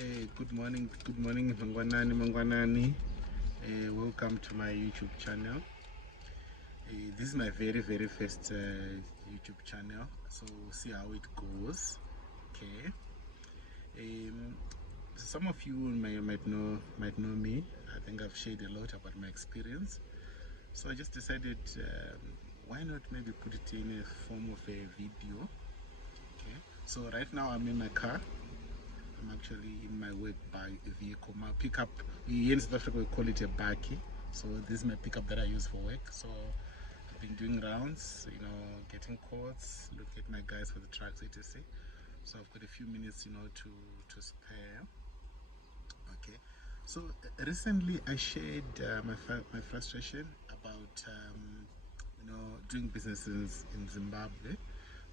Good morning, Mangwanani. Welcome to my YouTube channel. This is my very first YouTube channel, so we'll see how it goes. Okay. Some of you might know me. I think I've shared a lot about my experience, so I just decided why not maybe put it in a form of a video. Okay. So right now I'm in my car. I'm actually in my work vehicle. My pickup, here in South Africa we call it a bakkie. So this is my pickup that I use for work. So I've been doing rounds, getting quotes, looking at my guys for the trucks, etc. So I've got a few minutes, to spare. Okay. So recently I shared my frustration about, doing businesses in Zimbabwe.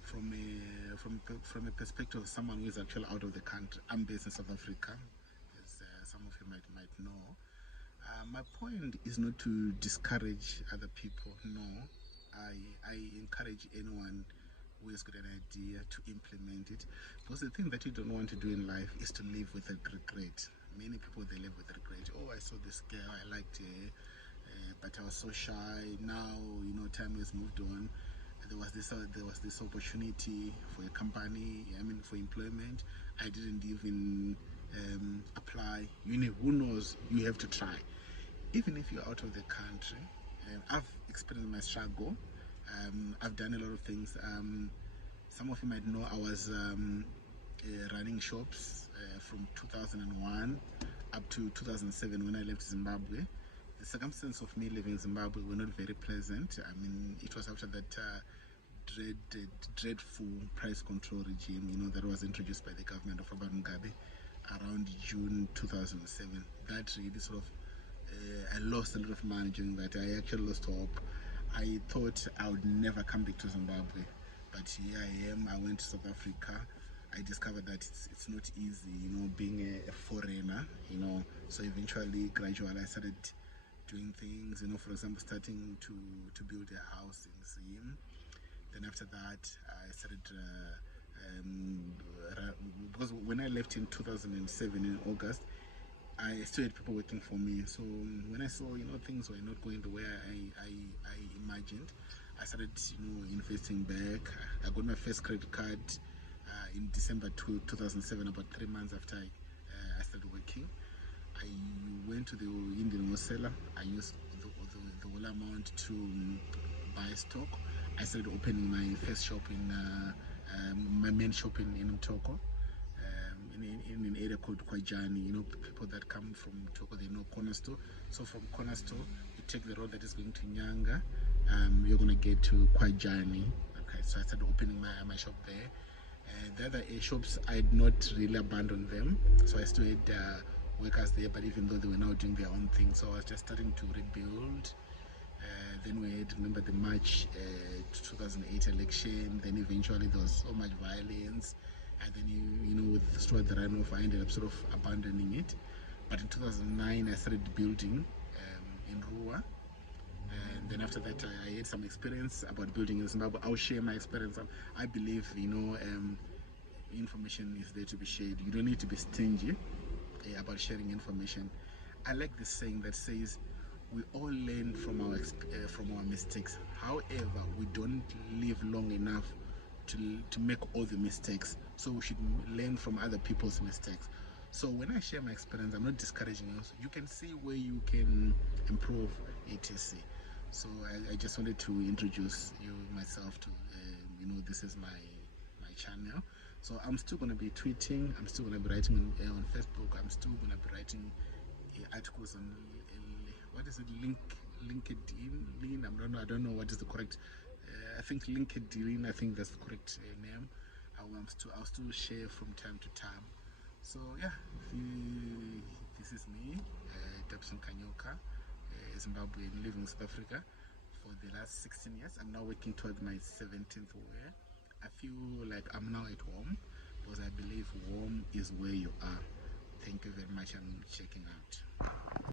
From a perspective of someone who is actually out of the country. I'm based in South Africa, as some of you might know. My point is not to discourage other people. No, I encourage anyone who has got an idea to implement it, because the thing that you don't want to do in life is to live with a regret. Many people, they live with regret. Oh, I saw this girl, I liked her, but I was so shy. Now time has moved on. There was this opportunity for a company, for employment. I didn't even apply. Who knows? You have to try. Even if you're out of the country, I've experienced my struggle. I've done a lot of things. Some of you might know I was running shops from 2001 up to 2007 when I left Zimbabwe. The circumstances of me leaving Zimbabwe were not very pleasant. It was after that dreadful price control regime, that was introduced by the government of Robert Mugabe around June 2007. That really sort of, I lost a lot of money during that. I actually lost hope. I thought I would never come back to Zimbabwe, but here I am. I went to South Africa. I discovered that it's not easy, being a foreigner, so eventually, gradually, I started doing things, for example, starting to build a house in Zim. Then after that, I started, because when I left in 2007 in August, I still had people working for me. So when I saw, things were not going the way I imagined, I started, investing back. I got my first credit card in December 2007, about 3 months after I started working. I went to the Indian wholesaler. I used the whole amount to buy stock. I started opening my first shop in my main shop in Mtoko, in an area called Kwajani. People that come from Mtoko, they know Corner Store. So from Corner Store, you take the road that is going to Nyanga. You're going to get to Kwajani. Okay, so I started opening my shop there. The other shops, I had not really abandoned them. So I still had workers there, but even though they were now doing their own thing, so I was just starting to rebuild. Then we had, remember, the March 2008 election. Then eventually there was so much violence, and then with the store that I ran off, I ended up sort of abandoning it. But in 2009 I started building in Rua, and then after that I had some experience about building in Zimbabwe. I'll share my experience. I believe information is there to be shared. You don't need to be stingy about sharing information. I like this saying that says we all learn from our mistakes. However, we don't live long enough to make all the mistakes. So we should learn from other people's mistakes. So when I share my experience, I'm not discouraging you. You can see where you can improve, etc. So I just wanted to introduce myself to this is my channel. So I'm still going to be tweeting, I'm still going to be writing on Facebook, I'm still going to be writing articles on what is it, LinkedIn? I don't know what is the correct. I think LinkedIn. I think that's the correct name. I'll still share from time to time. So yeah, this is me, Dabson Kanyoka, Zimbabwean, living in South Africa for the last 16 years. I'm now working toward my 17th year. I feel like I'm now at home, because I believe home is where you are. Thank you very much. I'm checking out.